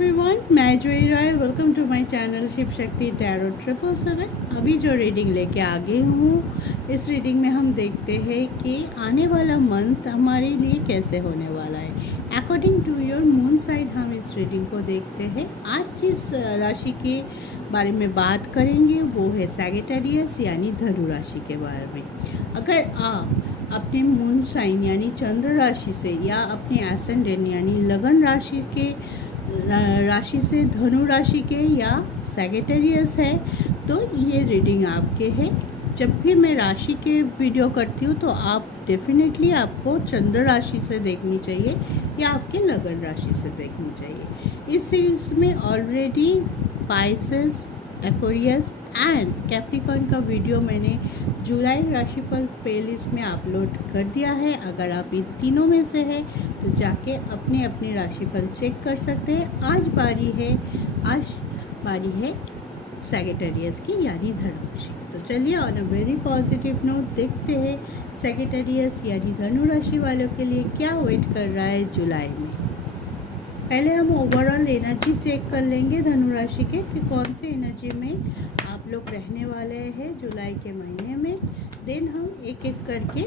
Everyone, मैं Joey Roy. Welcome to my channel Shiv Shakti tarot 777। अभी जो रीडिंग लेके आ गई हूँ, इस रीडिंग में हम देखते हैं कि आने वाला मंथ हमारे लिए कैसे होने वाला है। According to your moon sign हम इस रीडिंग को देखते हैं। आज जिस राशि के बारे में बात करेंगे वो है सैगिटेरियस यानी धनु राशि के बारे में। अगर आप अपने मून साइन यानी चंद्र राशि से या अपने एसेंडेंट यानी लगन राशि से धनु राशि के या सैगिटेरियस है तो ये रीडिंग आपके है। जब भी मैं राशि के वीडियो करती हूँ तो आप डेफिनेटली आपको चंद्र राशि से देखनी चाहिए या आपके लगन राशि से देखनी चाहिए। इस सीरीज में already Pisces, Aquarius and Capricorn का वीडियो मैंने जुलाई राशिफल प्लेलिस्ट में अपलोड कर दिया है। अगर आप इन तीनों में से है तो जाके अपने अपने राशिफल चेक कर सकते हैं। आज बारी है सैगिटेरियस की यानी धनु राशि। तो चलिए on a very positive note देखते हैं सैगिटेरियस यानी धनु राशि वालों के लिए क्या वेट कर रहा है जुलाई में। पहले हम ओवरऑल एनर्जी चेक कर लेंगे धनु राशि के कि कौन सी एनर्जी में आप लोग रहने वाले हैं जुलाई के महीने में। देन हम एक एक करके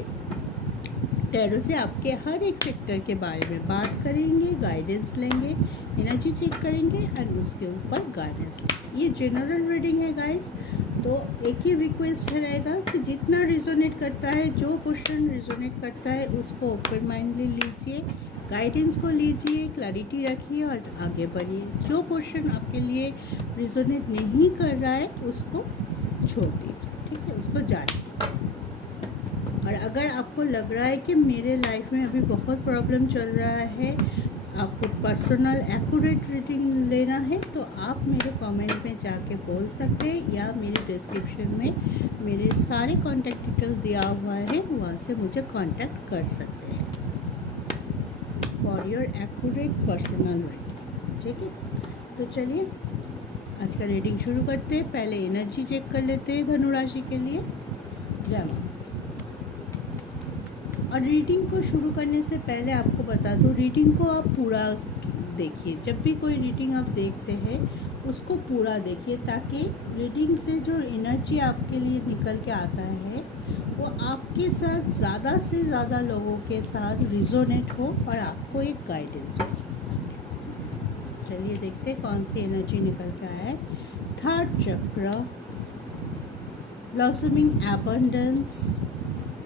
टैरो से आपके हर एक सेक्टर के बारे में बात करेंगे, गाइडेंस लेंगे, एनर्जी चेक करेंगे एंड उसके ऊपर गाइडेंस लेंगे। ये जनरल रीडिंग है गाइस, तो एक ही रिक्वेस्ट रहेगा कि जितना रिजोनेट करता है, जो क्वेश्चन रिजोनेट करता है उसको ओपन माइंडली लीजिए, गाइडेंस को लीजिए, क्लैरिटी रखिए और आगे बढ़िए। जो क्वेश्चन आपके लिए रिजोनेट नहीं कर रहा है उसको छोड़ दीजिए, ठीक है, उसको जानिए। और अगर आपको लग रहा है कि मेरे लाइफ में अभी बहुत प्रॉब्लम चल रहा है, आपको पर्सनल एक्यूरेट रीडिंग लेना है तो आप मेरे कमेंट में जाके बोल सकते हैं या मेरे डिस्क्रिप्शन में मेरे सारे कॉन्टैक्ट डिटेल्स दिया हुआ है, वहाँ से मुझे कॉन्टैक्ट कर सकते हैं for your accurate personal reading, ठीक है। तो चलिए आज का रीडिंग शुरू करते हैं। पहले एनर्जी चेक कर लेते हैं धनु राशि के लिए। जय मां। और रीडिंग को शुरू करने से पहले आपको बता दूं, रीडिंग को आप पूरा देखिए। जब भी कोई रीडिंग आप देखते हैं उसको पूरा देखिए ताकि रीडिंग से जो एनर्जी आपके लिए निकल के आता है वो आपके साथ ज़्यादा से ज़्यादा लोगों के साथ रिजोनेट हो और आपको एक गाइडेंस हो। चलिए देखते हैं कौन सी एनर्जी निकल के आया है। थर्ड चक्र, blossoming abundance,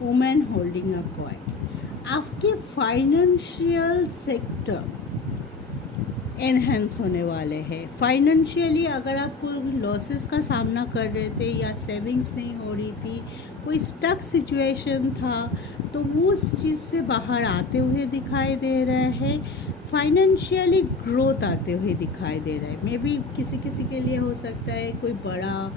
women holding a coin. आपके फाइनेंशियल सेक्टर एनहेंस होने वाले हैं। फाइनेंशियली अगर आप कोई लॉसेस का सामना कर रहे थे या सेविंग्स नहीं हो रही थी, कोई स्टक सिचुएशन था, तो वो उस चीज़ से बाहर आते हुए दिखाई दे रहे हैं। फाइनेंशियली ग्रोथ आते हुए दिखाई दे रहा है। मे बी किसी किसी के लिए हो सकता है कोई बड़ा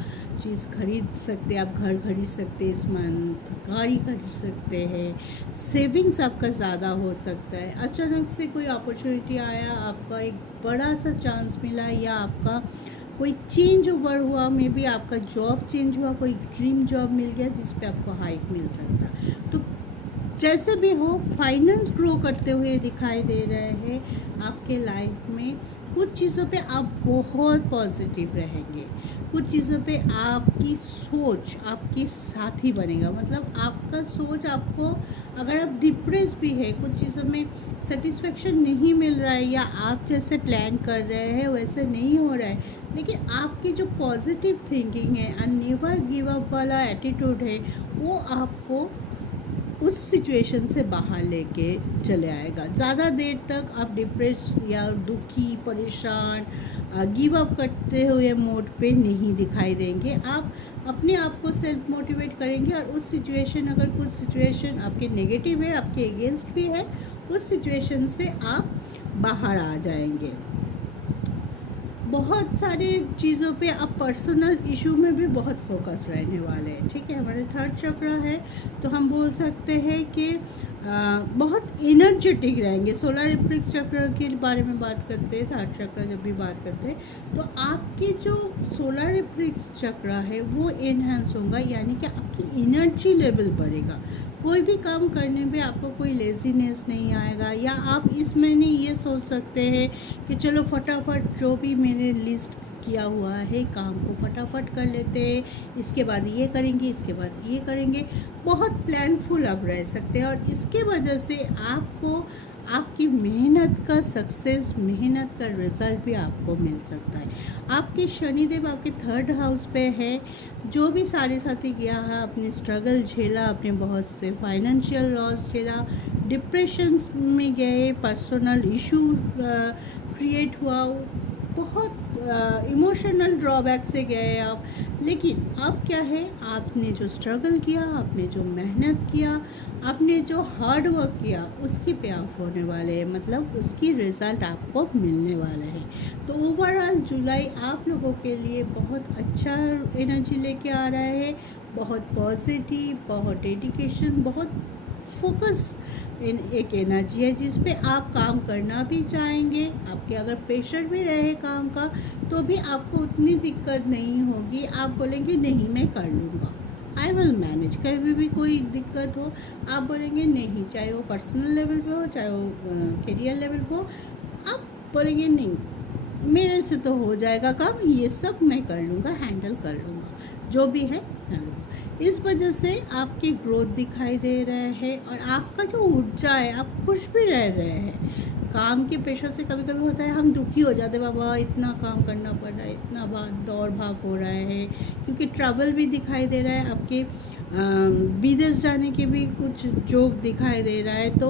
चीज़ खरीद सकते हैं, आप घर खरीद सकते हैं, इस मंथ गाड़ी खरीद सकते हैं, सेविंग्स आपका ज़्यादा हो सकता है। अचानक से कोई अपॉर्चुनिटी आया, आपका एक बड़ा सा चांस मिला या आपका कोई चेंज ओवर हुआ, मे बी आपका जॉब चेंज हुआ, कोई ड्रीम जॉब मिल गया जिस पे आपको हाइक मिल सकता। तो जैसे भी हो फाइनेंस ग्रो करते हुए दिखाई दे रहे हैं आपके लाइफ में। कुछ चीज़ों पे आप बहुत पॉजिटिव रहेंगे, कुछ चीज़ों पे आपकी सोच आपके साथी बनेगा। मतलब आपका सोच आपको, अगर आप डिप्रेस भी है, कुछ चीज़ों में सेटिस्फेक्शन नहीं मिल रहा है या आप जैसे प्लान कर रहे हैं वैसे नहीं हो रहा है, लेकिन आपकी जो पॉजिटिव थिंकिंग है एंड नेवर गिव अप वाला एटीट्यूड है वो आपको उस सिचुएशन से बाहर लेके चले आएगा। ज़्यादा देर तक आप डिप्रेस या दुखी, परेशान, गिव अप करते हुए मोड पे नहीं दिखाई देंगे। आप अपने आप को सेल्फ मोटिवेट करेंगे और उस सिचुएशन, अगर कुछ सिचुएशन आपके नेगेटिव है, आपके अगेंस्ट भी है, उस सिचुएशन से आप बाहर आ जाएंगे। बहुत सारे चीज़ों पे अब पर्सनल इशू में भी बहुत फोकस रहने वाले हैं, ठीक है। हमारे थर्ड चक्र है तो हम बोल सकते हैं कि बहुत एनर्जेटिक रहेंगे। सोलर रिफ्लेक्स चक्र के बारे में बात करते हैं, थर्ड चक्र जब भी बात करते हैं तो आपके जो सोलर रिफ्लेक्स चक्र है वो एनहांस होगा, यानी कि आपकी एनर्जी लेवल बढ़ेगा। कोई भी काम करने पे आपको कोई लेजीनेस नहीं आएगा, या आप इस महीने ये सोच सकते हैं कि चलो फटाफट जो भी मैंने लिस्ट किया हुआ है काम को फटाफट कर लेते हैं, इसके बाद ये करेंगे, इसके बाद ये करेंगे। बहुत प्लानफुल आप रह सकते हैं और इसके वजह से आपको आपकी मेहनत का सक्सेस, मेहनत का रिजल्ट भी आपको मिल सकता है। आपके शनिदेव आपके थर्ड हाउस पे है। जो भी सारे साथी गया है, अपने स्ट्रगल झेला, अपने बहुत से फाइनेंशियल लॉस झेला, डिप्रेशन में गए, पर्सनल इशू क्रिएट हुआ, बहुत इमोशनल ड्रॉबैक से गए आप। लेकिन अब क्या है, आपने जो स्ट्रगल किया, आपने जो मेहनत किया, आपने जो हार्ड वर्क किया, उसकी पे ऑफ होने वाले हैं, मतलब उसकी रिज़ल्ट आपको मिलने वाला है। तो ओवरऑल जुलाई आप लोगों के लिए बहुत अच्छा एनर्जी लेके आ रहा है, बहुत पॉजिटिव, बहुत डेडिकेशन, बहुत फोकस एक एनर्जी है जिस पे आप काम करना भी चाहेंगे। आपके अगर प्रेशर भी रहे काम का तो भी आपको उतनी दिक्कत नहीं होगी, आप बोलेंगे नहीं मैं कर लूँगा, आई विल मैनेज। कभी भी कोई दिक्कत हो आप बोलेंगे नहीं, चाहे वो पर्सनल लेवल पे हो, चाहे वो करियर लेवल पे हो, आप बोलेंगे नहीं मेरे से तो हो जाएगा काम, ये सब मैं कर लूँगा, हैंडल कर लूँगा, जो भी है कर लूँगा। इस वजह से आपकी ग्रोथ दिखाई दे रहा है और आपका जो ऊर्जा है, आप खुश भी रह रहे हैं। काम के प्रेशर से कभी कभी होता है हम दुखी हो जाते हैं, बाबा इतना काम करना पड़ रहा है, इतना दौड़ भाग हो रहा है, क्योंकि ट्रैवल भी दिखाई दे रहा है, आपके विदेश जाने के भी कुछ जोक दिखाई दे रहा है। तो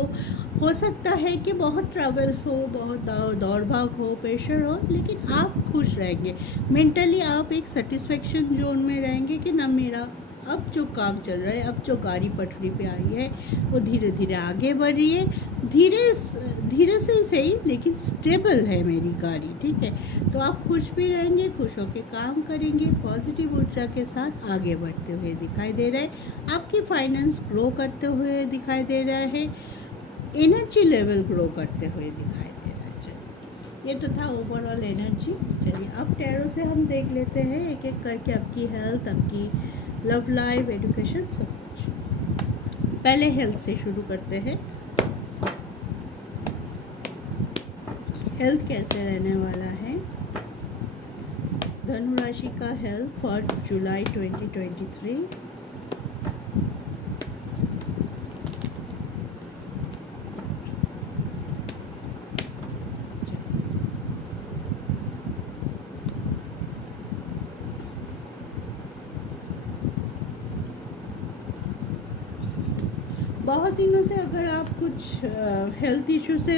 हो सकता है कि बहुत ट्रैवल हो, बहुत दौड़ भाग हो, प्रेशर हो, लेकिन आप खुश रहेंगे। मेंटली आप एक सेटिस्फेक्शन जोन में रहेंगे कि ना मेरा अब जो काम चल रहा है, अब जो गाड़ी पटरी पे आई है वो धीरे धीरे आगे बढ़ रही है, धीरे धीरे से सही लेकिन स्टेबल है मेरी गाड़ी, ठीक है। तो आप खुश भी रहेंगे, खुश होकर काम करेंगे, पॉजिटिव ऊर्जा के साथ आगे बढ़ते हुए दिखाई दे रहा है। आपकी फाइनेंस ग्रो करते हुए दिखाई दे रहा है, एनर्जी लेवल ग्रो करते हुए दिखाई दे रहा है। चलिए, ये तो था ओवरऑल एनर्जी। चलिए अब टैरो से हम देख लेते हैं एक एक करके आपकी हेल्थ, आपकी लव लाइफ, एजुकेशन, सब कुछ। पहले हेल्थ से शुरू करते हैं। हेल्थ कैसे रहने वाला है धनु राशि का हेल्थ फॉर जुलाई 2023। बहुत दिनों से अगर आप कुछ हेल्थ इशू से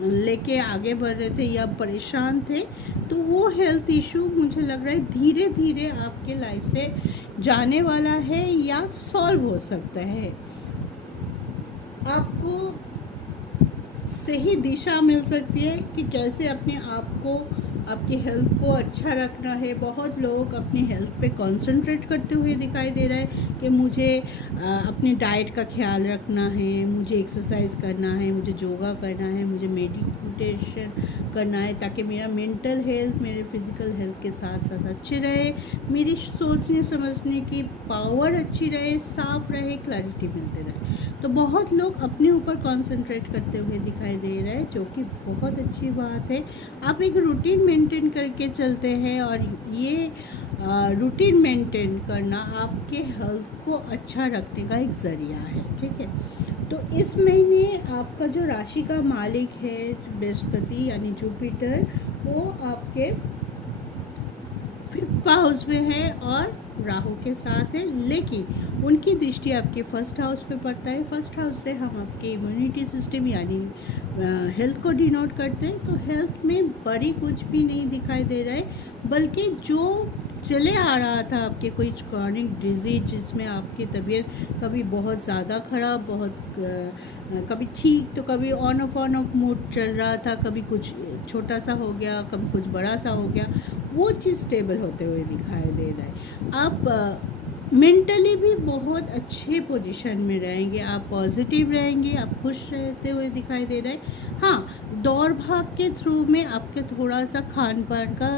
लेके आगे बढ़ रहे थे या परेशान थे, तो वो हेल्थ इशू मुझे लग रहा है धीरे धीरे आपके लाइफ से जाने वाला है या सॉल्व हो सकता है। आपको सही दिशा मिल सकती है कि कैसे अपने आप को, आपकी हेल्थ को अच्छा रखना है। बहुत लोग अपनी हेल्थ पे कंसंट्रेट करते हुए दिखाई दे रहा है कि मुझे अपनी डाइट का ख्याल रखना है, मुझे एक्सरसाइज करना है, मुझे योगा करना है, मुझे मेडिटेशन करना है, ताकि मेरा मेंटल हेल्थ मेरे फिज़िकल हेल्थ के साथ साथ अच्छे रहे, मेरी सोचने समझने की पावर अच्छी रहे, साफ रहे, क्लैरिटी मिलते रहे। तो बहुत लोग अपने ऊपर कंसंट्रेट करते हुए दिखाई दे रहे हैं, जो कि बहुत अच्छी बात है। आप एक रूटीन मेंटेन करके चलते हैं और ये रूटीन मेंटेन करना आपके हेल्थ को अच्छा रखने का एक ज़रिया है, ठीक है। तो इस महीने आपका जो राशि का मालिक है बृहस्पति यानी जुपिटर, वो आपके 5th हाउस में है और राहु के साथ है, लेकिन उनकी दृष्टि आपके फर्स्ट हाउस पे पड़ता है। फर्स्ट हाउस से हम आपके इम्यूनिटी सिस्टम यानी हेल्थ को डिनोट करते हैं। तो हेल्थ में बड़ी कुछ भी नहीं दिखाई दे रहा है, बल्कि जो चले आ रहा था आपके कोई क्रॉनिक डिजीज, जिसमें आपकी तबीयत कभी बहुत ज़्यादा ख़राब, बहुत कभी ठीक, तो कभी ऑन ऑफ मूड चल रहा था, कभी कुछ छोटा सा हो गया, कभी कुछ बड़ा सा हो गया, वो चीज़ स्टेबल होते हुए दिखाई दे रहा है। आप मेंटली भी बहुत अच्छे पोजीशन में रहेंगे, आप पॉजिटिव रहेंगे, आप खुश रहते हुए दिखाई दे रहे हैं। हाँ, दौड़ भाग के थ्रू में आपके थोड़ा सा खान पान का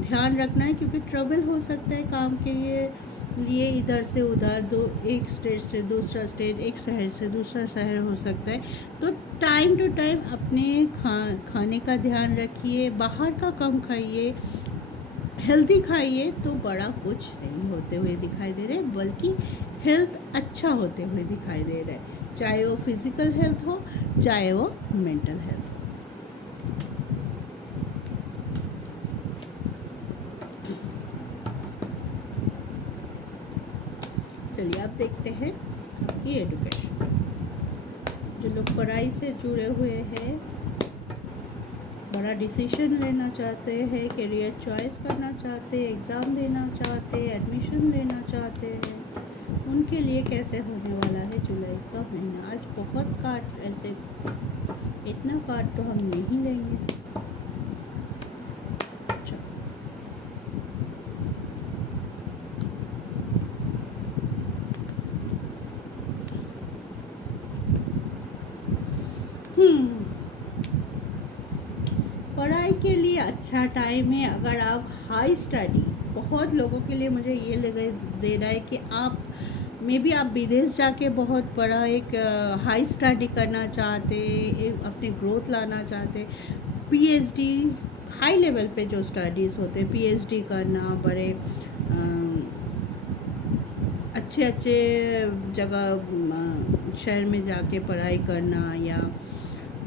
ध्यान रखना है, क्योंकि ट्रबल हो सकता है काम के लिए इधर से उधर, दो एक स्टेट से दूसरा स्टेट, एक शहर से दूसरा शहर हो सकता है। तो टाइम टू टाइम अपने खाने का ध्यान रखिए, बाहर का कम खाइए, हेल्दी खाइए, तो बड़ा कुछ नहीं होते हुए दिखाई दे रहे, बल्कि हेल्थ अच्छा होते हुए दिखाई दे रहा है, चाहे वो फिजिकल हेल्थ हो, चाहे वो मेंटल हेल्थ हो। चलिए अब देखते हैं आपकी एजुकेशन। जो लोग पढ़ाई से जुड़े हुए हैं, बड़ा डिसीजन लेना चाहते हैं, करियर चॉइस करना चाहते हैं, एग्ज़ाम देना चाहते हैं, एडमिशन लेना चाहते हैं, उनके लिए कैसे होने वाला है जुलाई का महीना। आज बहुत कार्ड ऐसे, इतना कार्ड तो हम नहीं लेंगे। अच्छा, पढ़ाई के लिए अच्छा टाइम है। अगर आप हाई स्टडी, बहुत लोगों के लिए मुझे ये लग दे रहा है कि आप मे बी आप विदेश जाके बहुत बड़ा एक हाई स्टडी करना चाहते, अपने ग्रोथ लाना चाहते, पीएचडी, हाई लेवल पे जो स्टडीज़ होते हैं, पीएचडी करना, बड़े अच्छे अच्छे जगह शहर में जाके पढ़ाई करना, या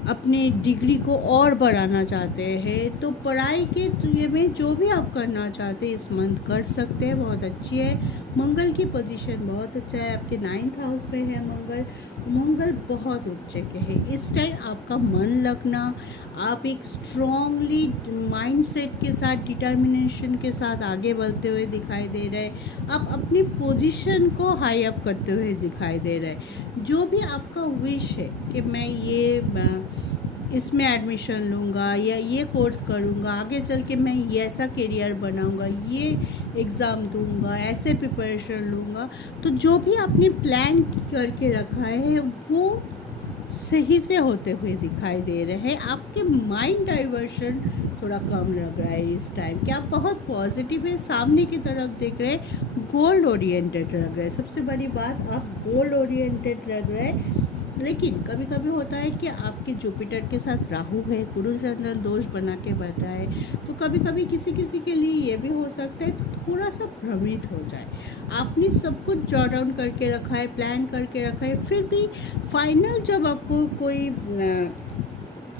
अपने डिग्री को और बढ़ाना चाहते हैं, तो पढ़ाई के ये में जो भी आप करना चाहते हैं इस मंथ कर सकते हैं, बहुत अच्छी है। मंगल की पोजीशन बहुत अच्छा है, आपके 9th हाउस पे है मंगल। मंगल बहुत उच्च के है। इस टाइम आपका मन लगना, आप एक स्ट्रॉन्गली माइंडसेट के साथ, डिटर्मिनेशन के साथ आगे बढ़ते हुए दिखाई दे रहे हैं। आप अपनी पोजीशन को हाई अप करते हुए दिखाई दे रहे हैं। जो भी आपका विश है कि मैं ये इसमें एडमिशन लूँगा, या ये कोर्स करूँगा, आगे चल के मैं ये ऐसा करियर बनाऊँगा, ये एग्ज़ाम दूँगा, ऐसे प्रिपरेशन लूँगा, तो जो भी आपने प्लान करके रखा है वो सही से होते हुए दिखाई दे रहे हैं। आपके माइंड डाइवर्शन थोड़ा कम लग रहा है इस टाइम, कि आप बहुत पॉजिटिव है, सामने की तरफ देख रहे हैं, गोल ओरिएंटेड लग रहा है। सबसे बड़ी बात, आप गोल ओरिएंटेड लग रहे हैं। लेकिन कभी कभी होता है कि आपके जुपिटर के साथ राहु है, गुरु चंद्र दोष बना के बैठा है, तो कभी कभी किसी किसी के लिए ये भी हो सकता है तो थोड़ा सा भ्रमित हो जाए। आपने सब कुछ जॉट डाउन करके रखा है, प्लान करके रखा है, फिर भी फाइनल जब आपको कोई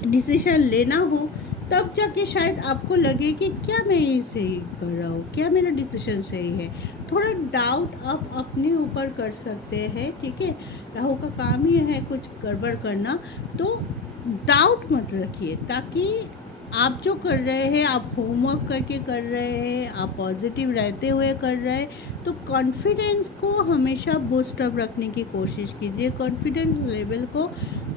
डिसीजन लेना हो, तब जाके शायद आपको लगे कि क्या मैं ये सही कर रहा हूँ, क्या मेरा डिसीजन सही है। थोड़ा डाउट आप अपने ऊपर कर सकते हैं, ठीक है। राहु का काम ही है कुछ गड़बड़ करना, तो डाउट मत रखिए, ताकि आप जो कर रहे हैं, आप होमवर्क करके कर रहे हैं, आप पॉजिटिव रहते हुए कर रहे हैं, तो कॉन्फिडेंस को हमेशा बूस्ट अप रखने की कोशिश कीजिए। कॉन्फिडेंस लेवल को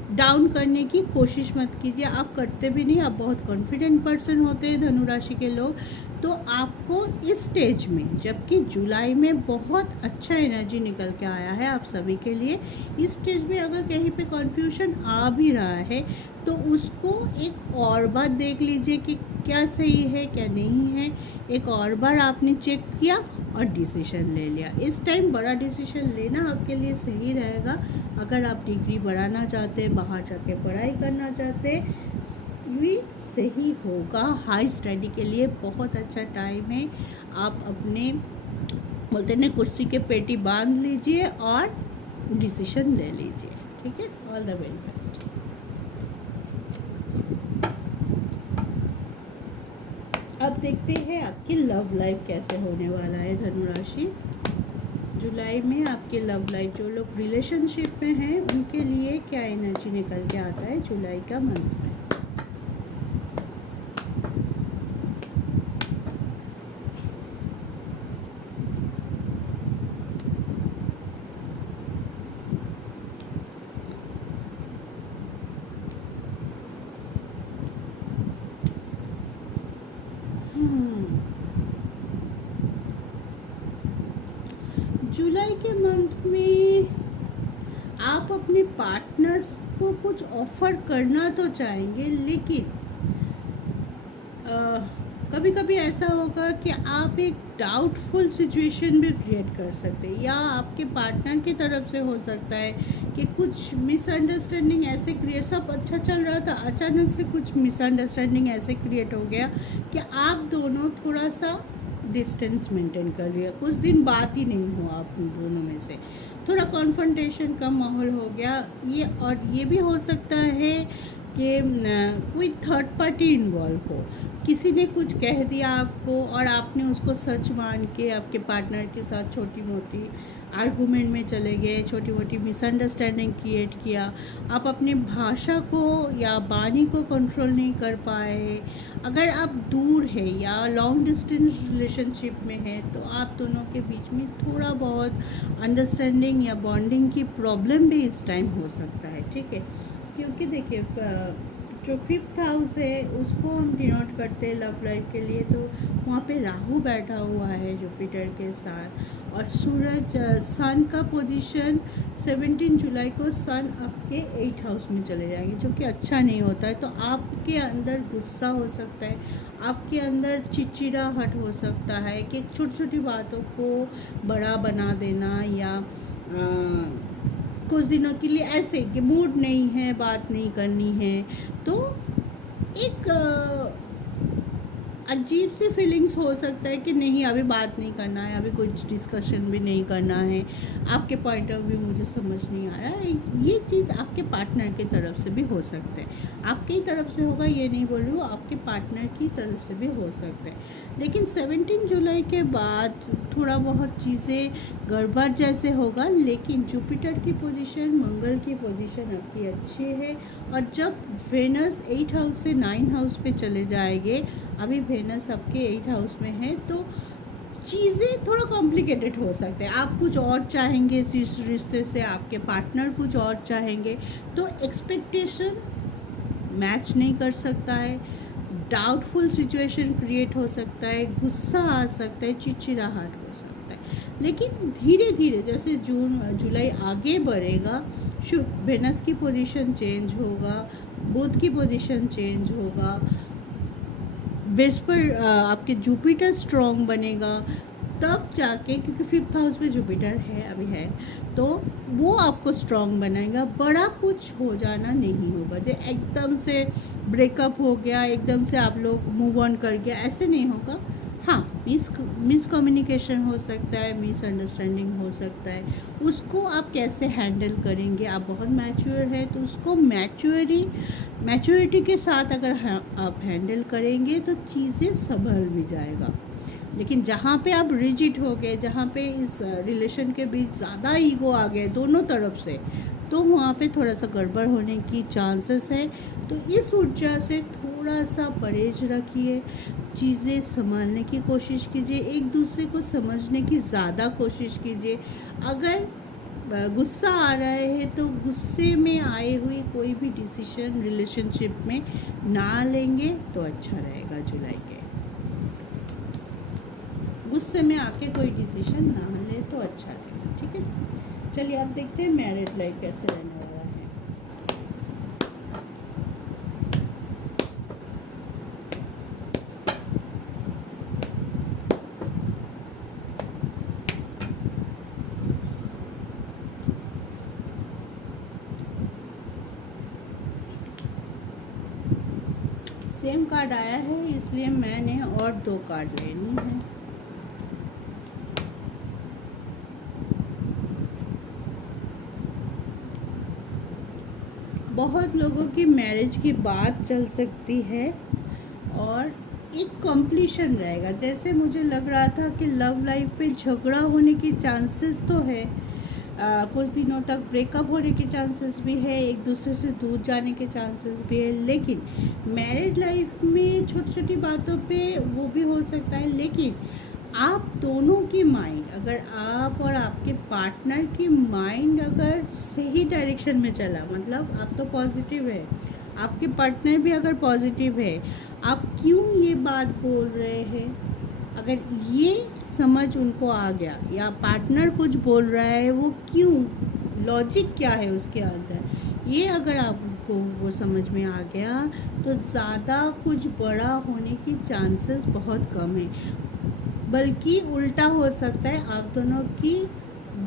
डाउन करने की कोशिश मत कीजिए। आप करते भी नहीं, आप बहुत कॉन्फिडेंट पर्सन होते हैं धनु राशि के लोग, तो आपको इस स्टेज में, जबकि जुलाई में बहुत अच्छा एनर्जी निकल के आया है आप सभी के लिए, इस स्टेज में अगर कहीं पे कन्फ्यूजन आ भी रहा है, तो उसको एक और बार देख लीजिए कि क्या सही है क्या नहीं है। एक और बार आपने चेक किया और डिसीजन ले लिया। इस टाइम बड़ा डिसीजन लेना आपके लिए सही रहेगा। अगर आप डिग्री बढ़ाना चाहते हैं, बाहर जाके पढ़ाई करना चाहते हैं, ये सही होगा। हाई स्टडी के लिए बहुत अच्छा टाइम है। आप अपने बोलते हैं कुर्सी के पेटी बांध लीजिए और डिसीजन ले लीजिए, ठीक है। All the very best. अब देखते हैं आपकी लव लाइफ कैसे होने वाला है धनु राशि। जुलाई में आपके लव लाइफ, जो लोग रिलेशनशिप में हैं उनके लिए क्या एनर्जी निकल के आता है जुलाई का मंथ में। पार्टनर्स को कुछ ऑफर करना तो चाहेंगे, लेकिन कभी कभी ऐसा होगा कि आप एक डाउटफुल सिचुएशन भी क्रिएट कर सकते हैं, या आपके पार्टनर की तरफ से हो सकता है कि कुछ मिसअंडरस्टैंडिंग ऐसे क्रिएट, सब अच्छा चल रहा था, अचानक से कुछ मिसअंडरस्टैंडिंग ऐसे क्रिएट हो गया कि आप दोनों थोड़ा सा डिस्टेंस मेंटेन कर लिया, कुछ दिन बात ही नहीं हुआ आप दोनों में से, थोड़ा कॉन्फ्रंटेशन का माहौल हो गया। और ये भी हो सकता है कि कोई थर्ड पार्टी इन्वॉल्व हो, किसी ने कुछ कह दिया आपको और आपने उसको सच मान के आपके पार्टनर के साथ छोटी मोटी आर्गूमेंट में चले गए, छोटी मोटी मिसअंडरस्टैंडिंग क्रिएट किया, आप अपने भाषा को या वाणी को कंट्रोल नहीं कर पाए। अगर आप दूर है या लॉन्ग डिस्टेंस रिलेशनशिप में है तो आप दोनों के बीच में थोड़ा बहुत अंडरस्टैंडिंग या बॉन्डिंग की प्रॉब्लम भी इस टाइम हो सकता है, ठीक है। क्योंकि देखिए जो 5th हाउस है उसको हम डिनोट करते हैं लव लाइफ के लिए, तो वहाँ पे राहु बैठा हुआ है जुपिटर के साथ, और सूरज सन का पोजीशन 17 जुलाई को सन आपके 8th हाउस में चले जाएंगे, जो कि अच्छा नहीं होता है। तो आपके अंदर गुस्सा हो सकता है, आपके अंदर चिड़चिड़ाहट हो सकता है कि छोटी छोटी बातों को बड़ा बना देना, या कुछ दिनों के लिए ऐसे कि मूड नहीं है, बात नहीं करनी है, तो एक अजीब सी फीलिंग्स हो सकता है कि नहीं अभी बात नहीं करना है, अभी कुछ डिस्कशन भी नहीं करना है, आपके पॉइंट ऑफ व्यू मुझे समझ नहीं आ रहा है। ये चीज़ आपके पार्टनर की तरफ से भी हो सकता है, आपकी तरफ से होगा ये नहीं बोल रही हूँ, आपके पार्टनर की तरफ से भी हो सकता है। लेकिन 17 जुलाई के बाद थोड़ा बहुत चीज़ें गड़बड़ जैसे होगा, लेकिन जुपिटर की पोजीशन, मंगल की पोजीशन आपकी अच्छी है, और जब वेनस 8th हाउस से 9th हाउस पे चले जाएंगे, अभी वेनस आपके 8th हाउस में है, तो चीज़ें थोड़ा कॉम्प्लिकेटेड हो सकते हैं। आप कुछ और चाहेंगे इस रिश्ते से, आपके पार्टनर कुछ और चाहेंगे, तो एक्सपेक्टेशन मैच नहीं कर सकता है, डाउटफुल सिचुएशन क्रिएट हो सकता है, गुस्सा आ सकता है, चिड़चिड़ाहट हो सकता है। लेकिन धीरे धीरे जैसे जून जुलाई आगे बढ़ेगा, वेनस की पोजीशन चेंज होगा, बुध की पोजीशन चेंज होगा, बृहस्पति आपके जुपिटर स्ट्रॉन्ग बनेगा, तब जाके, क्योंकि 5th हाउस में जुपिटर है अभी है, तो वो आपको स्ट्रॉन्ग बनाएगा। बड़ा कुछ हो जाना नहीं होगा, जो एकदम से ब्रेकअप हो गया, एकदम से आप लोग मूव ऑन कर गया, ऐसे नहीं होगा। हाँ, मिसकम्युनिकेशन हो सकता है, मिसअंडरस्टैंडिंग हो सकता है, उसको आप कैसे हैंडल करेंगे। आप बहुत मैच्योर है तो उसको मैच्योरिटी के साथ अगर आप हैंडल करेंगे तो चीज़ें संभल भी जाएगा। लेकिन जहाँ पे आप रिजिड हो गए, जहाँ पे इस रिलेशन के बीच ज़्यादा ईगो आ गए दोनों तरफ से, तो वहाँ पे थोड़ा सा गड़बड़ होने की चांसेस है। तो इस ऊर्जा से थोड़ा सा परहेज रखिए, चीज़ें संभालने की कोशिश कीजिए, एक दूसरे को समझने की ज़्यादा कोशिश कीजिए। अगर गुस्सा आ रहा है तो गुस्से में आए हुए कोई भी डिसीजन रिलेशनशिप में ना लेंगे तो अच्छा रहेगा। जुलाई के गुस्से में आके कोई डिसीजन ना ले तो अच्छा रहेगा, ठीक है। चलिए आप देखते हैं मैरिड लाइफ कैसे रहने वाला है। सेम कार्ड आया है, इसलिए मैंने और 2 कार्ड लेनी है। बहुत लोगों की मैरिज की बात चल सकती है और एक कंप्लीशन रहेगा। जैसे मुझे लग रहा था कि लव लाइफ पे झगड़ा होने की चांसेस तो है, कुछ दिनों तक ब्रेकअप होने के चांसेस भी है, एक दूसरे से दूर जाने के चांसेस भी है, लेकिन मैरिड लाइफ में छोटी छोटी बातों पे वो भी हो सकता है। लेकिन आप दोनों की माइंड, अगर आप और आपके पार्टनर की माइंड अगर सही डायरेक्शन में चला, मतलब आप तो पॉजिटिव है, आपके पार्टनर भी अगर पॉजिटिव है, आप क्यों ये बात बोल रहे हैं, अगर ये समझ उनको आ गया, या पार्टनर कुछ बोल रहा है वो क्यों लॉजिक क्या है उसके अंदर, ये अगर आपको वो समझ में आ गया तो ज़्यादा कुछ बड़ा होने की चांसेस बहुत कम है। बल्कि उल्टा हो सकता है, आप दोनों की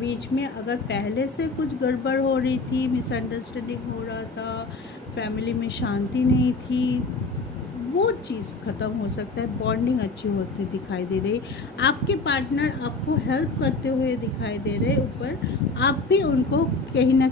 बीच में अगर पहले से कुछ गड़बड़ हो रही थी, मिसअंडरस्टैंडिंग हो रहा था, फैमिली में शांति नहीं थी, वो चीज़ ख़त्म हो सकता है, बॉन्डिंग अच्छी होती दिखाई दे रही, आपके पार्टनर आपको हेल्प करते हुए दिखाई दे रहे ऊपर, आप भी उनको कहीं ना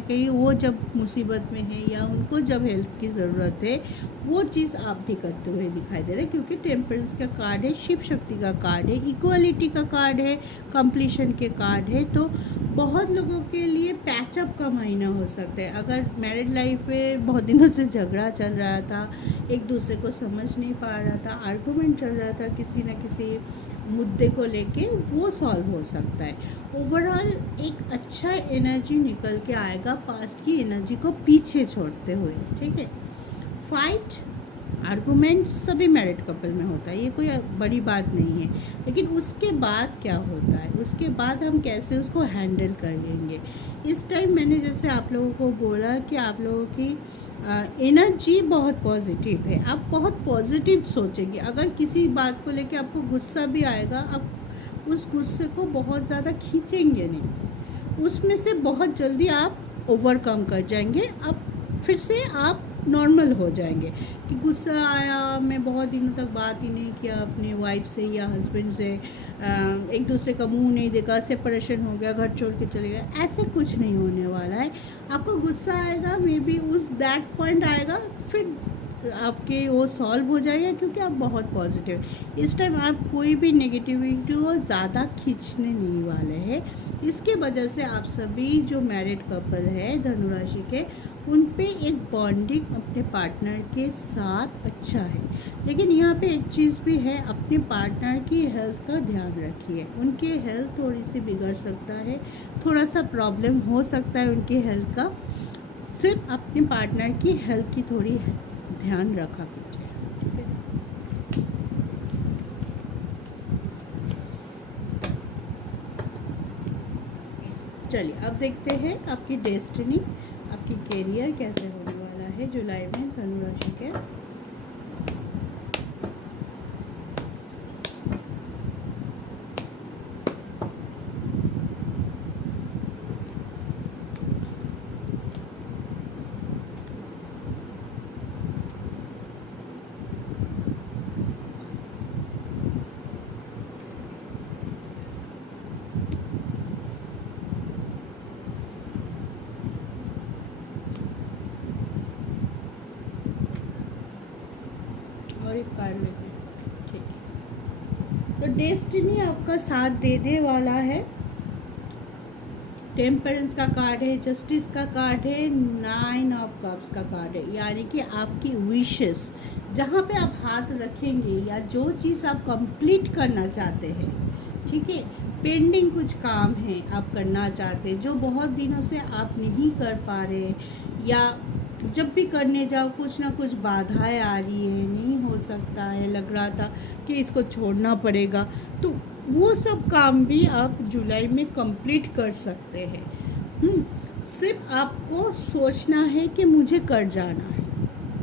कहीं वो जब मुसीबत में है या उनको जब हेल्प की ज़रूरत है वो चीज़ आप भी करते हुए दिखाई दे रहे, क्योंकि टेम्परेंस का कार्ड है, शिव शक्ति का कार्ड है, इक्वालिटी का कार्ड है, कंप्लीशन के कार्ड है। तो बहुत लोगों के लिए पैचअप का महीना हो सकता है। अगर मैरिड लाइफ में बहुत दिनों से झगड़ा चल रहा था, एक दूसरे को समझ नहीं पा रहा था, आर्गुमेंट चल रहा था किसी न किसी मुद्दे को लेके, वो सॉल्व हो सकता है। ओवरऑल एक अच्छा एनर्जी निकल के आएगा पास्ट की एनर्जी को पीछे छोड़ते हुए, ठीक है। फाइट आर्गूमेंट सभी मैरिड कपल में होता है, ये कोई बड़ी बात नहीं है, लेकिन उसके बाद क्या होता है, उसके बाद हम कैसे उसको हैंडल कर लेंगे। इस टाइम मैंने जैसे आप लोगों को बोला कि आप लोगों की एनर्जी बहुत पॉजिटिव है, आप बहुत पॉजिटिव सोचेंगे। अगर किसी बात को लेके आपको गुस्सा भी आएगा, आप उस गुस्से को बहुत ज़्यादा खींचेंगे नहीं, उसमें से बहुत जल्दी आप ओवरकम कर जाएंगे, अब फिर से आप नॉर्मल हो जाएंगे कि गुस्सा आया, मैं बहुत दिनों तक बात ही नहीं किया अपनी वाइफ से या हस्बैंड से, एक दूसरे का मुंह नहीं देखा, सेपरेशन हो गया, घर छोड़ के चले गए, ऐसे कुछ नहीं होने वाला है। आपको गुस्सा आएगा, मे बी उस दैट पॉइंट आएगा, फिर आपके वो सॉल्व हो जाएगा, क्योंकि आप बहुत पॉजिटिव इस टाइम, आप कोई भी नेगेटिविटी को ज़्यादा खींचने नहीं वाले हैं। इसके वजह से आप सभी जो मैरिड कपल है धनु राशि के, उन पे एक बॉन्डिंग अपने पार्टनर के साथ अच्छा है। लेकिन यहाँ पे एक चीज़ भी है, अपने पार्टनर की हेल्थ का ध्यान रखिए, उनकी हेल्थ थोड़ी सी बिगड़ सकता है, थोड़ा सा प्रॉब्लम हो सकता है उनकी हेल्थ का, सिर्फ अपने पार्टनर की हेल्थ की थोड़ी ध्यान रखा कीजिए, ठीक है। चलिए अब देखते हैं आपकी डेस्टिनी, आपकी कैरियर कैसे होने वाला है जुलाई में धनु राशि के। और एक कार्ड लेते हैं, ठीक है। तो डेस्टिनी आपका साथ देने वाला है, टेम्परेंस का कार्ड है, जस्टिस का कार्ड है, 9 ऑफ कप्स का कार्ड है, यानी कि आपकी विशेस जहाँ पे आप हाथ रखेंगे या जो चीज़ आप कंप्लीट करना चाहते हैं, ठीक है, पेंडिंग कुछ काम है आप करना चाहते हैं जो बहुत दिनों से आप नहीं कर पा रहे, या जब भी करने जाओ कुछ ना कुछ बाधाएं आ रही है, नहीं हो सकता है, लग रहा था कि इसको छोड़ना पड़ेगा, तो वो सब काम भी आप जुलाई में कंप्लीट कर सकते हैं। सिर्फ आपको सोचना है कि मुझे कर जाना है,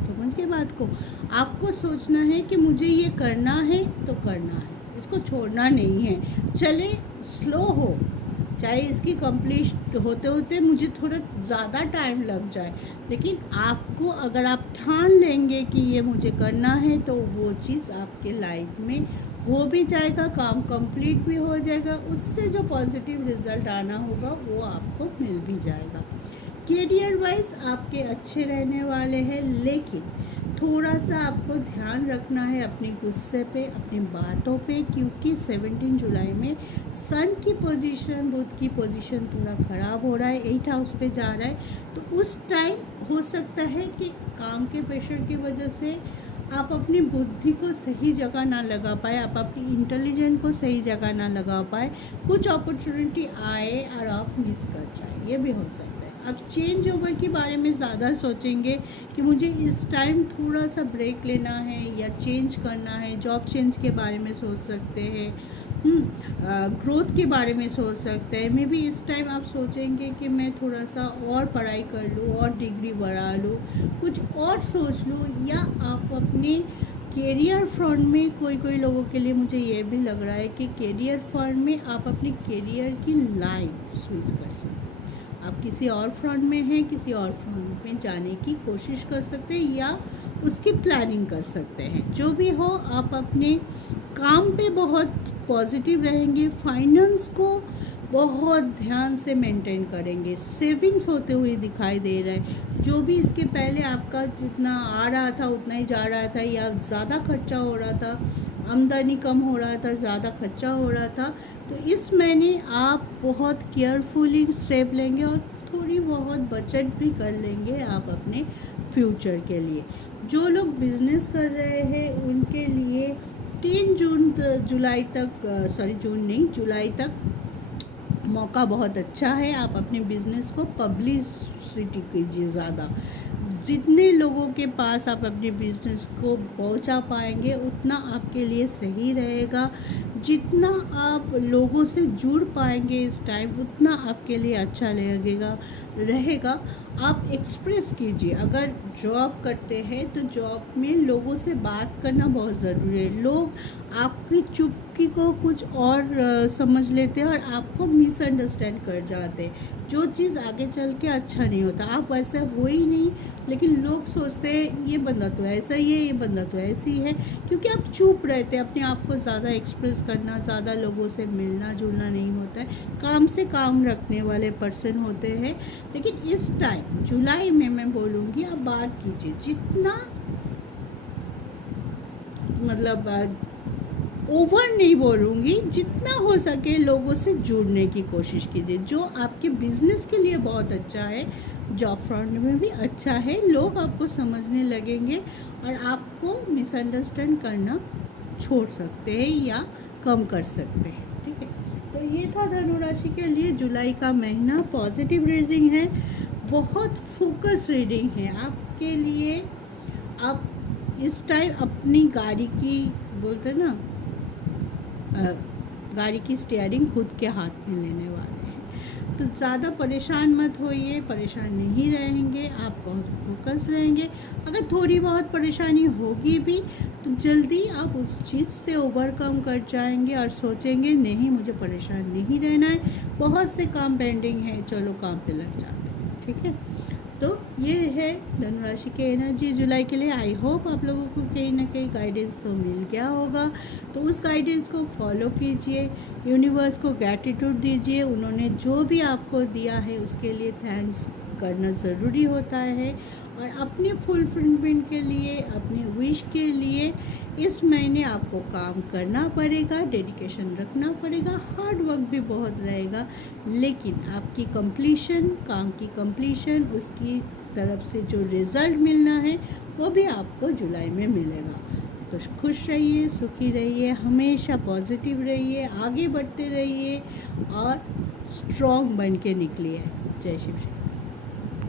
समझ के बात को, आपको सोचना है कि मुझे ये करना है तो करना है, इसको छोड़ना नहीं है, चले स्लो हो, चाहे इसकी कंप्लीट होते होते मुझे थोड़ा ज़्यादा टाइम लग जाए, लेकिन आपको अगर आप ठान लेंगे कि ये मुझे करना है तो वो चीज़ आपके लाइफ में हो भी जाएगा, काम कंप्लीट भी हो जाएगा, उससे जो पॉजिटिव रिज़ल्ट आना होगा वो आपको मिल भी जाएगा। कैरियर वाइज आपके अच्छे रहने वाले हैं, लेकिन थोड़ा सा आपको ध्यान रखना है अपने गुस्से पे, अपनी बातों पे, क्योंकि 17 जुलाई में सन की पोजीशन, बुध की पोजीशन थोड़ा ख़राब हो रहा है, 8 हाउस पे जा रहा है, तो उस टाइम हो सकता है कि काम के प्रेशर की वजह से आप अपनी बुद्धि को सही जगह ना लगा पाए, आप अपनी इंटेलिजेंस को सही जगह ना लगा पाए, कुछ अपॉर्चुनिटी आए और आप मिस कर जाए, ये भी हो सकता है। अब चेंज ओवर के बारे में ज़्यादा सोचेंगे कि मुझे इस टाइम थोड़ा सा ब्रेक लेना है या चेंज करना है, जॉब चेंज के बारे में सोच सकते हैं, ग्रोथ के बारे में सोच सकते हैं। मे बी इस टाइम आप सोचेंगे कि मैं थोड़ा सा और पढ़ाई कर लूँ और डिग्री बढ़ा लूँ, कुछ और सोच लूँ, या आप अपने करियर फ्रंट में कोई लोगों के लिए मुझे ये भी लग रहा है कि करियर फ्रंट में आप अपने करियर की लाइन स्विच कर सकते हैं। आप किसी और फ्रंट में हैं, किसी और फ्रंट में जाने की कोशिश कर सकते हैं या उसकी प्लानिंग कर सकते हैं। जो भी हो, आप अपने काम पे बहुत पॉजिटिव रहेंगे, फाइनेंस को बहुत ध्यान से मेंटेन करेंगे, सेविंग्स होते हुए दिखाई दे रहा है। जो भी इसके पहले आपका जितना आ रहा था उतना ही जा रहा था, या ज़्यादा खर्चा हो रहा था, आमदनी कम हो रहा था, ज़्यादा खर्चा हो रहा था, तो इस महीने आप बहुत केयरफुली स्टेप लेंगे और थोड़ी बहुत बचत भी कर लेंगे आप अपने फ्यूचर के लिए। जो लोग बिज़नेस कर रहे हैं उनके लिए जुलाई तक मौका बहुत अच्छा है। आप अपने बिज़नेस को पब्लिसिटी कीजिए ज़्यादा। जितने लोगों के पास आप अपने बिज़नेस को पहुंचा पाएंगे उतना आपके लिए सही रहेगा। जितना आप लोगों से जुड़ पाएंगे इस टाइम उतना आपके लिए अच्छा रहेगा। आप एक्सप्रेस कीजिए। अगर जॉब करते हैं तो जॉब में लोगों से बात करना बहुत ज़रूरी है। लोग आपकी चुप्पी को कुछ और समझ लेते हैं और आपको मिसअंडरस्टैंड कर जाते हैं, जो चीज़ आगे चल के अच्छा नहीं होता। आप वैसे हो ही नहीं, लेकिन लोग सोचते हैं ये बंदा तो ऐसा ही है, ये बंदा तो ऐसी है, क्योंकि आप चुप रहते हैं। अपने आप को ज़्यादा एक्सप्रेस करना, ज़्यादा लोगों से मिलना जुलना नहीं होता है। काम से काम रखने वाले पर्सन होते हैं। लेकिन इस टाइम जुलाई में मैं बोलूँगी आप बात कीजिए, जितना मतलब ओवर नहीं बोलूँगी, जितना हो सके लोगों से जुड़ने की कोशिश कीजिए। जो आपके बिजनेस के लिए बहुत अच्छा है, जॉब फ्रंट में भी अच्छा है। लोग आपको समझने लगेंगे और आपको मिसअंडरस्टैंड करना छोड़ सकते हैं या कम कर सकते हैं। ठीक है, तो ये था धनु राशि के लिए जुलाई का महीना। पॉजिटिव रीडिंग है, बहुत फोकस रीडिंग है आपके लिए। आप इस टाइम अपनी गाड़ी की बोलते ना गाड़ी की स्टीयरिंग खुद के हाथ में लेने वाले हैं, तो ज़्यादा परेशान मत होइए। परेशान नहीं रहेंगे, आप बहुत फोकस रहेंगे। अगर थोड़ी बहुत परेशानी होगी भी तो जल्दी आप उस चीज़ से ओवरकम कर जाएंगे और सोचेंगे नहीं, मुझे परेशान नहीं रहना है, बहुत से काम पेंडिंग है, चलो काम पे लग जाते हैं। ठीक है, तो ये है धनु राशि के एनर्जी जुलाई के लिए। आई होप आप लोगों को कहीं ना कहीं गाइडेंस तो मिल गया होगा, तो उस गाइडेंस को फॉलो कीजिए। यूनिवर्स को ग्रैटिट्यूड दीजिए, उन्होंने जो भी आपको दिया है उसके लिए थैंक्स करना ज़रूरी होता है। और अपने फुलफिलमेंट के लिए, अपनी विश के लिए इस महीने आपको काम करना पड़ेगा, डेडिकेशन रखना पड़ेगा, हार्ड वर्क भी बहुत रहेगा, लेकिन आपकी कंप्लीशन, काम की कंप्लीशन, उसकी तरफ से जो रिज़ल्ट मिलना है वो भी आपको जुलाई में मिलेगा। तो खुश रहिए, सुखी रहिए, हमेशा पॉजिटिव रहिए, आगे बढ़ते रहिए और स्ट्रॉन्ग बन के निकलिए। जय शिव।